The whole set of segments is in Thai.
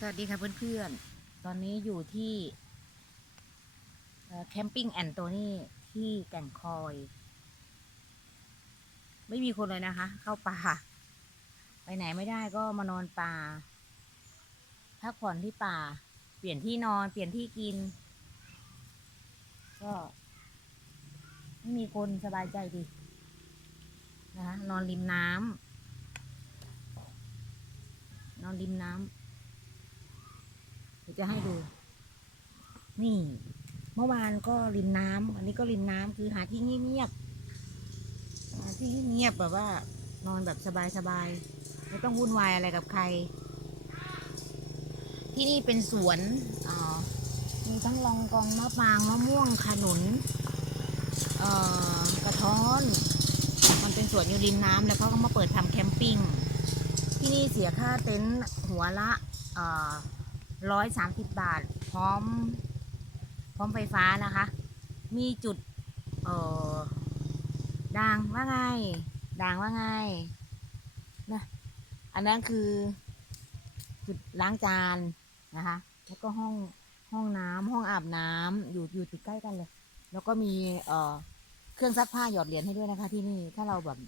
สวัสดีค่ะเพื่อนๆ ตอนนี้อยู่ที่แคมปิ้งแอนโตนีที่แก่งคอย ไม่มีคนเลยนะคะ เข้าป่า ไปไหนไม่ได้ก็มานอนป่าพักผ่อนที่ป่า เปลี่ยนที่นอนเปลี่ยนที่กิน ก็ไม่มีคนสบายใจดีนะคะนอนริมน้ำนอนริมน้ำ ดี๋ยวจะให้ดู นี่ เมื่อวานก็ริมน้ำวันนี้ก็ริมน้ำคือหาที่เงียบๆหาที่เงียบแบบว่า นอนแบบสบายๆไม่ต้องวุ่นวายอะไรกับใคร ที่นี่เป็นสวนมีทั้งลองกองมะปางมะม่วงขนุนกระท้อน มันเป็นสวนอยู่ริมน้ำแล้วเขาก็มาเปิดทำแคมปิ้ง ที่นี่เสียค่าเต็นท์หัวละ ร้อยสามสิบบาท พร้อม พร้อมไฟฟ้านะคะ มีจุด เอ่อด่างว่าไงด่างว่าไงนะอันนั้นคือ จุดล้างจานนะคะ แล้วก็ห้องห้องน้ำห้องอาบน้ำอยู่อยู่ติดใกล้กันเลย แล้วก็มีเอ่อเครื่องซักผ้าหยอดเหรียญให้ด้วยนะคะ ที่นี่ถ้าเราแบบ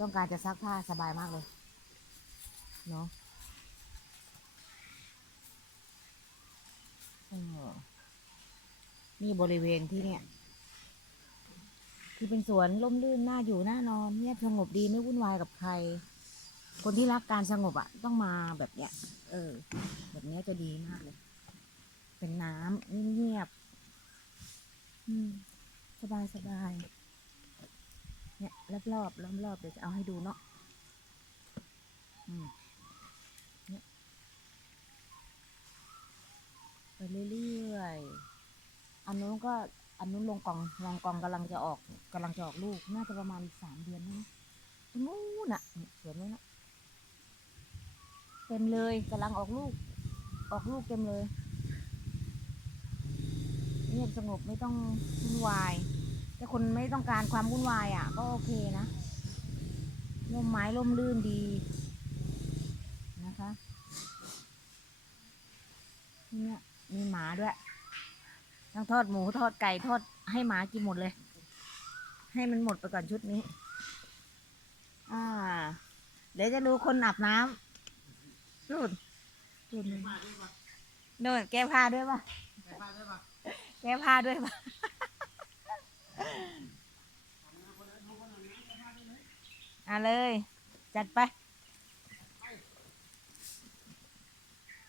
ต้องการจะซักผ้าสบายมากเลยเนาะ เออ นี่บริเวณที่เนี่ยคือเป็นสวนร่มรื่นน่าอยู่น่านอนเงียบสงบดีไม่วุ่นวายกับใคร คนที่รักการสงบอะ ต้องมาแบบเนี้ย เออ แบบเนี้ยจะดีมากเลย เป็นน้ำเงียบสบายสบายเนี่ยรอบรอบรอบรอบเดี๋ยวจะเอาให้ดูเนาะอืมไปเรื่อย อันนู้นก็อันนู้นลงกองลงกองกำลังจะออกกำลังจะออกลูก น่าจะประมาณสามเดือนนะตรงนู้นน่ะสวนนู้นน่ะเต็มเลยกำลังออกลูก ออกลูกเต็มเลยเงียบสงบไม่ต้องวุ่นวายถ้าคนไม่ต้องการความวุ่นวายอะ ก็โอเคนะร่มไม้ร่มรื่นดีนะคะเนี่ยมีหมาด้วย ทั้งทอดหมูทอดไก่ทอดให้หมากินหมดเลย ให้มันหมดไปก่อนชุดนี้ อ่า เดี๋ยวจะดูคนอาบน้ำนู่นนู่นนู่นแก้ผ้าด้วยปะแก้ผ้าด้วยปะอะเลย จัดไป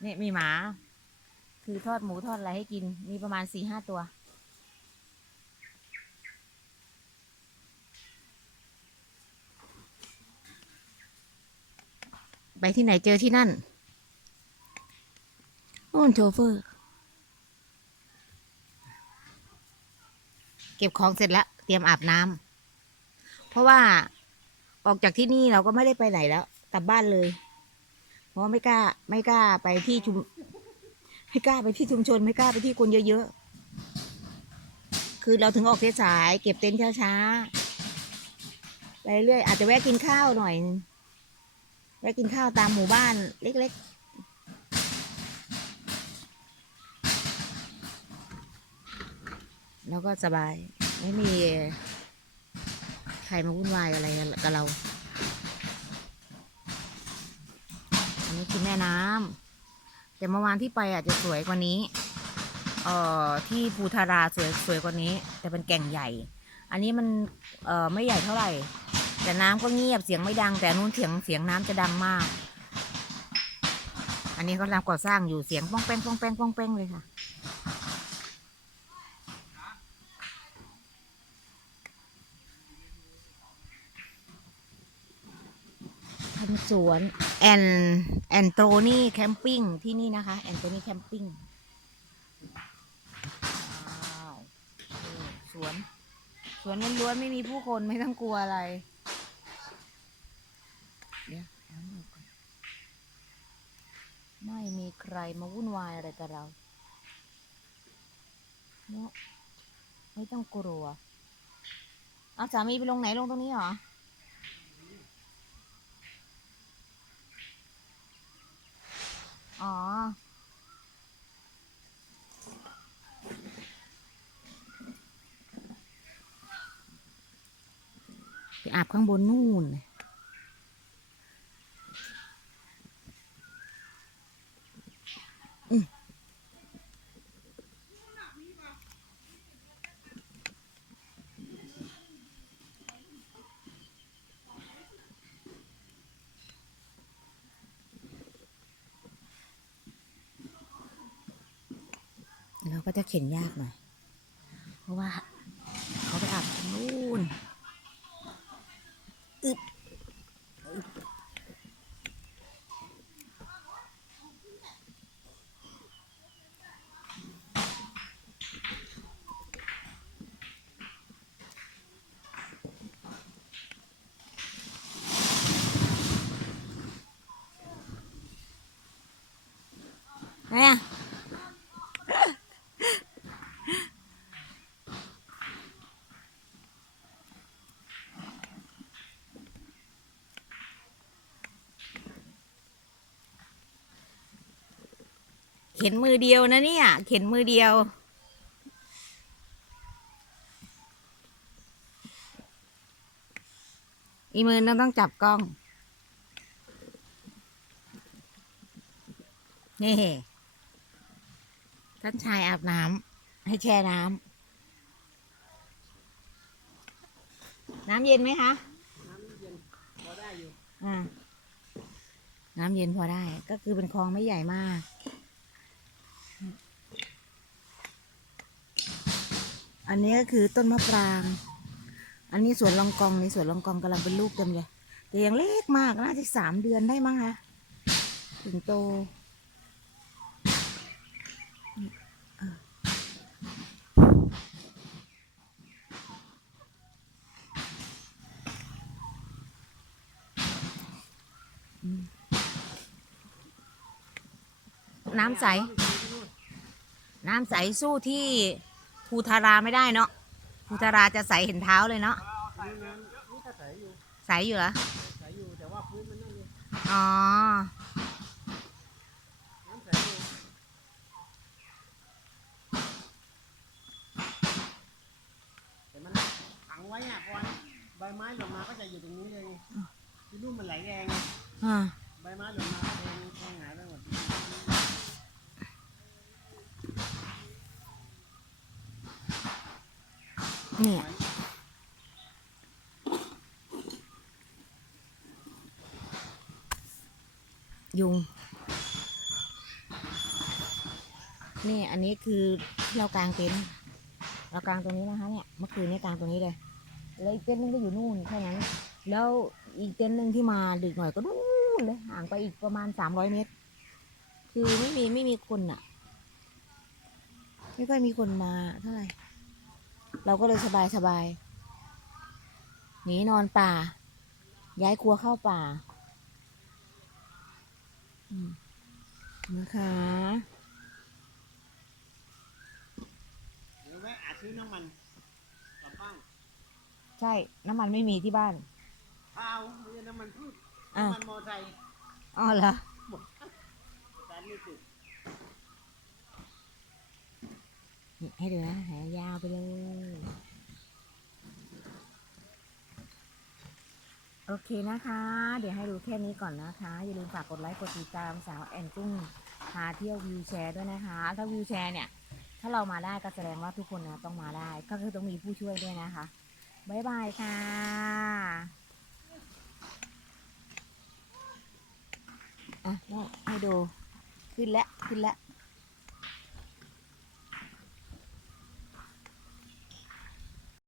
นี่มีหมา คือทอดหมูทอดอะไรให้กิน มีประมาณสี่ห้าตัว ไปที่ไหนเจอที่นั่นโน่นโชเฟอร์ เก็บของเสร็จแล้ว เตรียมอาบน้ำ เพราะว่าออกจากที่นี่เราก็ไม่ได้ไปไหนแล้ว กลับบ้านเลย เพราะไม่กล้า ไม่กล้าไปที่ชุม ไม่กล้าไปที่ชุมชนไม่กล้าไปที่คนเยอะๆ คือเราถึงออกสายเก็บเต็นท์ช้าๆไปเรื่อยอาจจะแวะกินข้าวหน่อย แวะกินข้าวตามหมู่บ้านเล็กๆแล้วก็สบายไม่มีใครมาวุ่นวายอะไรกับเรา อันนี้คือแม่น้ำ แต่เมื่อวานที่ไปอาจจะสวยกว่านี้ เอ่อที่ภูทาราสวยสวยกว่านี้ แต่เป็นแก่งใหญ่ อันนี้มันเอ่อไม่ใหญ่เท่าไหร่ แต่น้ำก็เงียบเสียงไม่ดัง แต่นู้นเสียงเสียงน้ำจะดังมาก อันนี้เขาทำก่อสร้างอยู่เสียงป้องแป้งป้องแป้งป้องแป้งเลยค่ะำสวนแอนแอนโตนี่แคมปิ้งที่นี่นะคะ แอนโตนี่แคมปิ้งว้าวนสวน สวนล้วนๆไม่มีผู้คนไม่ต้องกลัวอะไร เดี๋ยวไม่มีใครมาวุ่นวายอะไรกับเราเนาะไม่ต้องกลัวเอาสามีไปลงไหนลงตรงนี้เหรอ อาบข้างบนนู่น เราก็จะเข็นยากหน่อย เพราะว่า เขาไปอาบตรงนู่น อึบอึบไหนอะ เข็นมือเดียวนะเนี่ย เข็นมือเดียว อีมือต้องต้องจับกล้อง นี่ท่านชายอาบน้ำให้แช่น้ำน้ำเย็นไหมคะ น้ำเย็นพอได้อยู่ อ่า น้ำเย็นพอได้ ก็คือเป็นคลองไม่ใหญ่มาก อันนี้ก็คือต้นมะปราง อันนี้สวนลองกองนี่สวนลองกองกำลังเป็นลูกเต็มเลยแต่ยังเล็กมากน่าจะสามเดือนได้มั้งคะถึงโตน้ำใส น้ำใสสู้ที่ ภูทาราไม่ได้เนาะภูทาราจะใสเห็นเท้าเลยเนาะนี่น้ำนี่ก็ใสอยู่ใสอยู่เหรอใสอยู่แต่ว่าพื้นมันนั่นเลยอ๋อน้ำใสอยู่แต่มันขังไว้อะพอใบไม้หล่นมาก็จะอยู่ตรงนี้เลยไงที่นู่นมันไหลแรงไงอ่า ใบไม้หล่นมาก็แทงแทงหายไปหมด เนี่ยยุงนี่อันนี้คือที่เรากางเต็นท์เรากางตรงนี้นะคะเนี่ยเมื่อคืนนี้กางตรงนี้เลย แล้วอีกเต็นท์นึงก็อยู่นู่นแค่นั้น แล้วอีกเต็นท์หนึ่งที่มาดึกหน่อยก็นู่นเลยห่างไปอีกประมาณสามร้อยเมตร คือไม่มีไม่มีคนอะไม่ค่อยมีคนมาเท่าไหร่ เราก็เลยสบายสบายหนีนอนป่า ย้ายครัวเข้าป่าอืมนะคะเดี๋ยวแวะอาซื้อน้ำมันกลับบ้านใช่ น้ำมันไม่มีที่บ้านข้าวไม่ใช่น้ำมันพืชอ้าวน้ำมันมอไซค์อ๋อเหรอแฟนไม่ติดนี่ให้ดูนะหายยาวไปเลย โอเคนะคะ เดี๋ยวให้ดูแค่นี้ก่อนนะคะ อย่าลืมฝากกดไลค์กดติดตามสาวแอนกุ้งพาเที่ยววิวแชร์ด้วยนะคะ ถ้าวิวแชร์เนี่ย ถ้าเรามาได้ก็แสดงว่าทุกคนนะต้องมาได้ ก็คือต้องมีผู้ช่วยด้วยนะคะ บ๊ายบายค่ะอะให้ดู ขึ้นแล้ว ขึ้นแล้ว